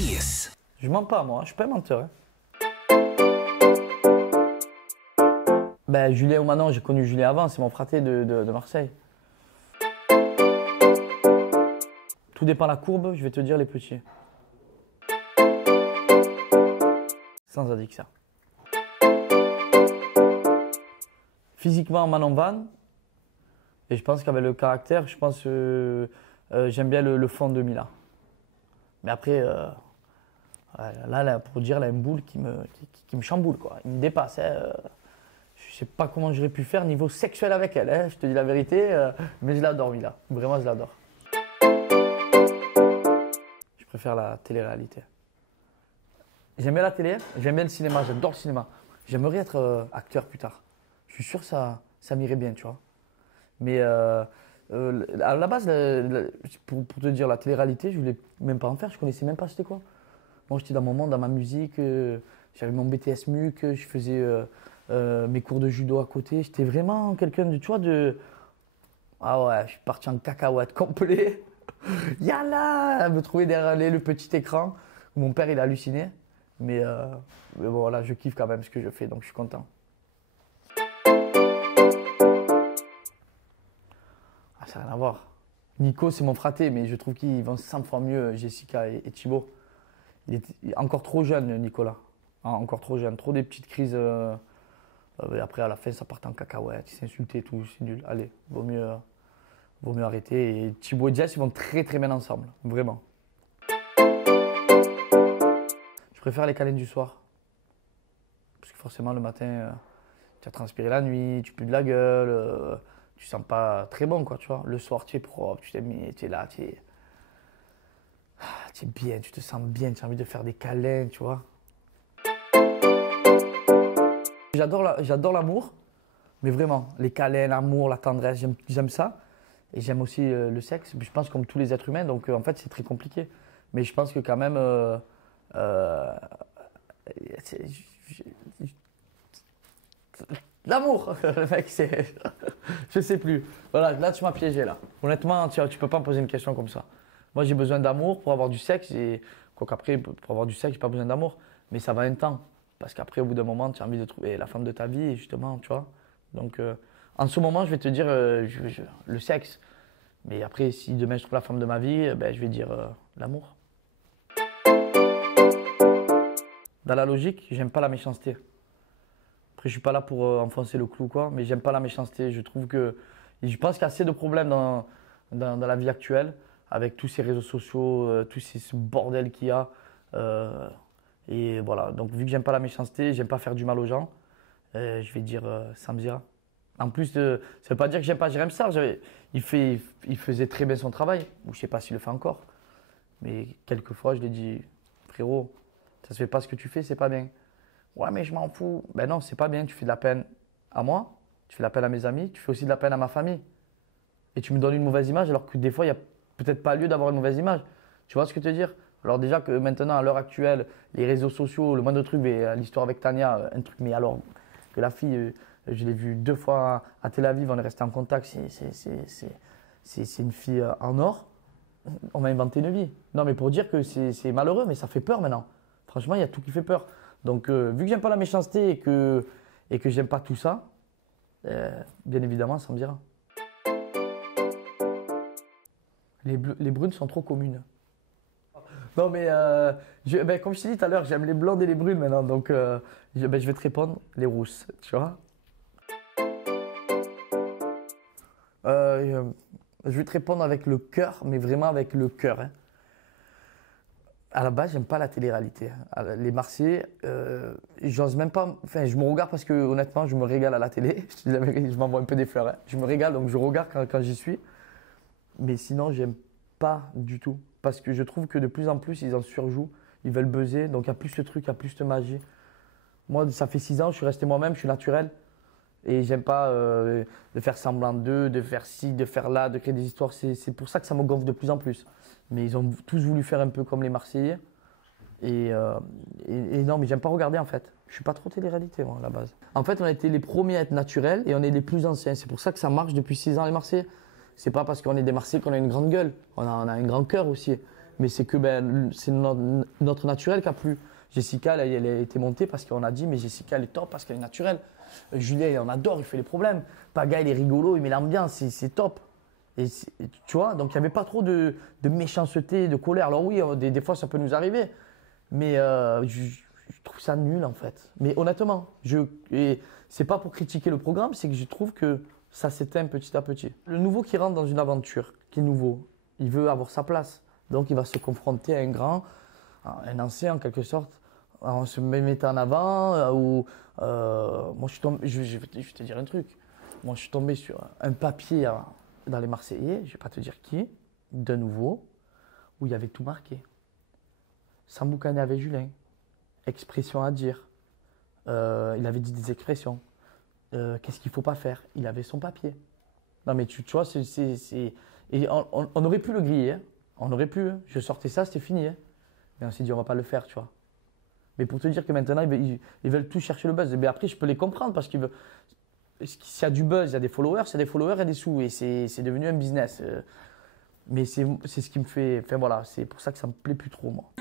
Kiss. Je mens pas, moi, je suis pas un menteur. Ben, Julien Omanon, j'ai connu Julien avant, c'est mon fraté de Marseille. Tout dépend de la courbe, je vais te dire les petits. Sans indique ça. Physiquement, Manon Van. Et je pense qu'avec le caractère, je pense j'aime bien le fond de Mila. Mais après, là, pour dire, elle a une boule qui me chamboule, quoi. Il me dépasse. Je sais pas comment j'aurais pu faire niveau sexuel avec elle, hein, je te dis la vérité. Mais je l'adore, Mila. Vraiment, je l'adore. Je préfère la télé-réalité. J'aime bien la télé, j'aime bien le cinéma, j'adore le cinéma. J'aimerais être acteur plus tard. Je suis sûr que ça m'irait bien, tu vois. Mais à la base, pour te dire, la télé-réalité, je voulais même pas en faire, je connaissais même pas c'était quoi. Moi, j'étais dans mon monde, dans ma musique, j'avais mon BTS MUC, je faisais mes cours de judo à côté. J'étais vraiment quelqu'un de, tu vois, de... Ah ouais, je suis parti en cacahuète complet. Yalla, me trouver derrière le petit écran. Mon père, il a halluciné. Mais bon, voilà, je kiffe quand même ce que je fais, donc je suis content. Ah, ça n'a rien à voir. Nico, c'est mon fraté, mais je trouve qu'ils vont 100 fois mieux, Jessica et Thibaut. Il est encore trop jeune, Nicolas. Ah, encore trop jeune. Trop des petites crises. Et après, à la fin, ça part en cacahuète. Il s'insultait et tout. C'est nul. Allez, vaut mieux arrêter. Et Thibaut et Jess, ils vont très très bien ensemble. Vraiment. Je préfère les câlins du soir. Parce que forcément, le matin, tu as transpiré la nuit, tu pues de la gueule, tu sens pas très bon, quoi, tu vois. Le soir, tu es propre, tu t'es mis, tu es là, tu es bien, tu te sens bien, tu as envie de faire des câlins, tu vois. J'adore l'amour, mais vraiment, les câlins, l'amour, la tendresse, j'aime ça. Et j'aime aussi le sexe, je pense comme tous les êtres humains, donc en fait, c'est très compliqué. Mais je pense que quand même... l'amour, le mec, c'est. Je sais plus. Voilà, là, tu m'as piégé, là. Honnêtement, tu peux pas me poser une question comme ça. Moi, j'ai besoin d'amour pour avoir du sexe. Et quoi qu'après, pour avoir du sexe, j'ai pas besoin d'amour. Mais ça va un temps. Parce qu'après, au bout d'un moment, tu as envie de trouver la femme de ta vie, justement, tu vois. Donc, en ce moment, je vais te dire le sexe. Mais après, si demain, je trouve la femme de ma vie, ben, je vais dire l'amour. Dans la logique, j'aime pas la méchanceté. Après, je suis pas là pour enfoncer le clou, quoi, mais j'aime pas la méchanceté. Je pense qu'il y a assez de problèmes dans la vie actuelle, avec tous ces réseaux sociaux, ce bordel qu'il y a. Et voilà, donc vu que j'aime pas la méchanceté, j'aime pas faire du mal aux gens, je vais dire Samzira. En plus, ça veut pas dire que j'aime pas Jérém Sarr. Il faisait très bien son travail, ou je sais pas s'il le fait encore. Mais quelquefois, je lui ai dit, frérot, ça se fait pas ce que tu fais, c'est pas bien. Ouais, mais je m'en fous. Ben non, c'est pas bien. Tu fais de la peine à moi, tu fais de la peine à mes amis, tu fais aussi de la peine à ma famille. Et tu me donnes une mauvaise image alors que des fois, il n'y a peut-être pas lieu d'avoir une mauvaise image. Tu vois ce que je veux te dire? Alors déjà que maintenant, à l'heure actuelle, les réseaux sociaux, le moindre truc, l'histoire avec Tania, un truc, mais alors que la fille, je l'ai vue 2 fois à Tel Aviv, on est resté en contact, c'est une fille en or. On m'a inventé une vie. Non, mais pour dire que c'est malheureux, mais ça fait peur maintenant. Franchement, il y a tout qui fait peur. Donc, vu que j'aime pas la méchanceté et que j'aime pas tout ça, bien évidemment, ça me dira. Les brunes sont trop communes. Non, mais comme je t'ai dit tout à l'heure, j'aime les blondes et les brunes maintenant. Donc, je vais te répondre, les rousses, tu vois. Je vais te répondre avec le cœur, mais vraiment avec le cœur. Hein. À la base, j'aime pas la télé-réalité. Les Marseillais, j'ose même pas. Enfin, je me regarde parce que honnêtement, je me régale à la télé. Je te dis la vérité, je m'envoie un peu des fleurs. Hein. Je me régale, donc je regarde quand j'y suis. Mais sinon, j'aime pas du tout. Parce que je trouve que de plus en plus, ils en surjouent. Ils veulent buzzer. Donc, il y a plus ce truc, il y a plus de magie. Moi, ça fait 6 ans, je suis resté moi-même, je suis naturel. Et j'aime pas de faire semblant d'eux, de faire ci, de faire là, de créer des histoires. C'est pour ça que ça me gonfle de plus en plus. Mais ils ont tous voulu faire un peu comme les Marseillais. Et non, mais j'aime pas regarder en fait. Je suis pas trop télé-réalité moi à la base. En fait, on a été les premiers à être naturels et on est les plus anciens. C'est pour ça que ça marche depuis 6 ans les Marseillais. C'est pas parce qu'on est des Marseillais qu'on a une grande gueule. On a un grand cœur aussi. mais c'est que c'est notre naturel qui a plu. Jessica, elle a été montée parce qu'on a dit, mais Jessica, elle est top parce qu'elle est naturelle. Julien, on adore, il fait les problèmes. Paga, il est rigolo, il met l'ambiance, c'est top. Et tu vois, donc il n'y avait pas trop de méchanceté, de colère. Alors oui, des fois, ça peut nous arriver, mais je trouve ça nul en fait. Mais honnêtement, c'est pas pour critiquer le programme, c'est que je trouve que ça s'éteint petit à petit. Le nouveau qui rentre dans une aventure, qui est nouveau, il veut avoir sa place. Donc il va se confronter à un grand, un ancien en quelque sorte, en se mettant en avant. Moi je suis tombé, je vais te dire un truc. Moi je suis tombé sur un papier dans les Marseillais, je ne vais pas te dire qui, de nouveau, où il y avait tout marqué. Sambou-Kané avec Julien, expression à dire. Il avait dit des expressions. Qu'est-ce qu'il ne faut pas faire? Il avait son papier. Non mais tu vois, et on aurait pu le griller. Hein. On aurait pu. Hein. Je sortais ça, c'était fini. Hein. Mais on s'est dit, on ne va pas le faire, tu vois. Mais pour te dire que maintenant, ils veulent tout chercher le buzz. Mais après, je peux les comprendre parce qu'il s'il y a du buzz, il y a des followers. S'il y a des followers, il y a des sous. Et c'est devenu un business. Mais c'est ce qui me fait. Enfin voilà, c'est pour ça que ça me plaît plus trop, moi.